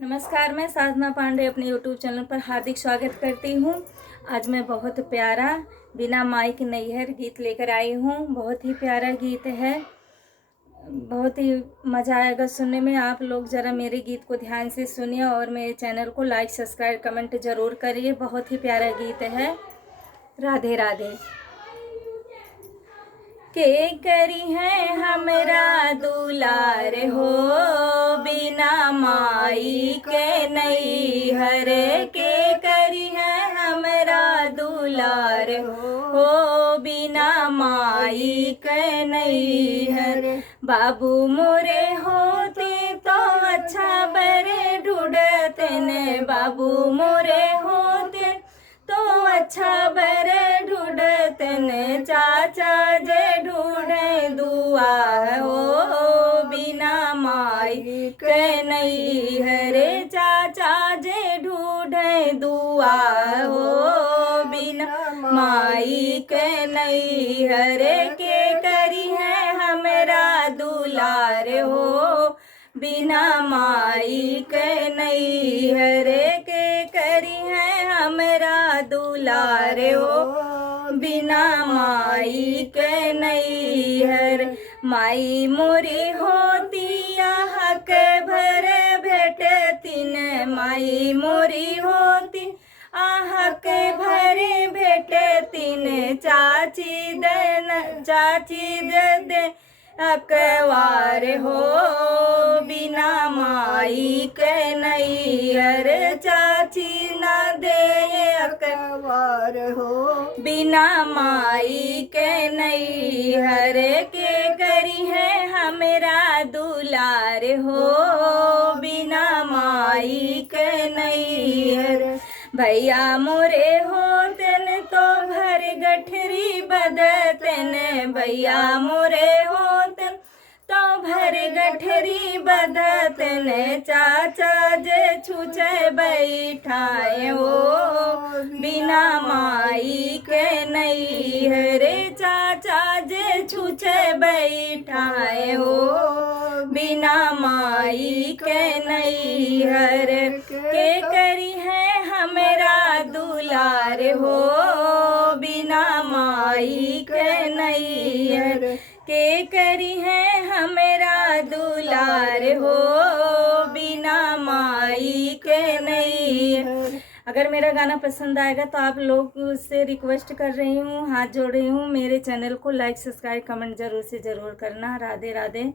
नमस्कार, मैं साधना पांडे अपने YouTube चैनल पर हार्दिक स्वागत करती हूँ। आज मैं बहुत प्यारा बिना माइक नैहर गीत लेकर आई हूँ। बहुत ही प्यारा गीत है, बहुत ही मज़ा आएगा सुनने में। आप लोग ज़रा मेरे गीत को ध्यान से सुनिए और मेरे चैनल को लाइक सब्सक्राइब कमेंट ज़रूर करिए। बहुत ही प्यारा गीत है। राधे राधे। के करी है हमरा दुलार हो, बिना माई के नैहर के करी है हमरा दुलार हो, बिना माई के नैहर। बाबू मोरे होते तो अच्छा बरे ढूंढते ने, बाबू मोरे होते तो अच्छा बरे ढूंढते ने, चाचा जे ढूंढे दुआ हो, बिना माई के नैहर। चाचा जे ढूंढे दुआ हो, बिना माई के नैहर के करी है हमरा दुलार हो, बिना माई के नैहर के करी है हमरा दुलार हो, बिना माई के नैहर। माई मोरी होती हक भर भेटती न, माई मोरी होती आहक भरे भेटती न, चाची दे अकवार हो, बिना माई के नैहर। चाची न दे अकवार हो, बिना माई के नैहर के करी है हमरा दुलार हो, बिना माई के नैहर। भैया मोरे होतन तो भर गठरी बदतन, भैया मोरे होतन तो भर गठरी बदतन, चाचा जे छुचे बैठाए हो, बिना माई के नैहर। चाचा जे छुचे बैठाए हो, बिना माई के नैहर के करी है हमरा दुलार हो, बिना माई के नैहर के करी है हमरा दुलार हो, बिना माई के नैहर। अगर मेरा गाना पसंद आएगा तो आप लोग से रिक्वेस्ट कर रही हूँ, हाथ जोड़ रही हूँ, मेरे चैनल को लाइक सब्सक्राइब कमेंट ज़रूर से ज़रूर करना। राधे राधे।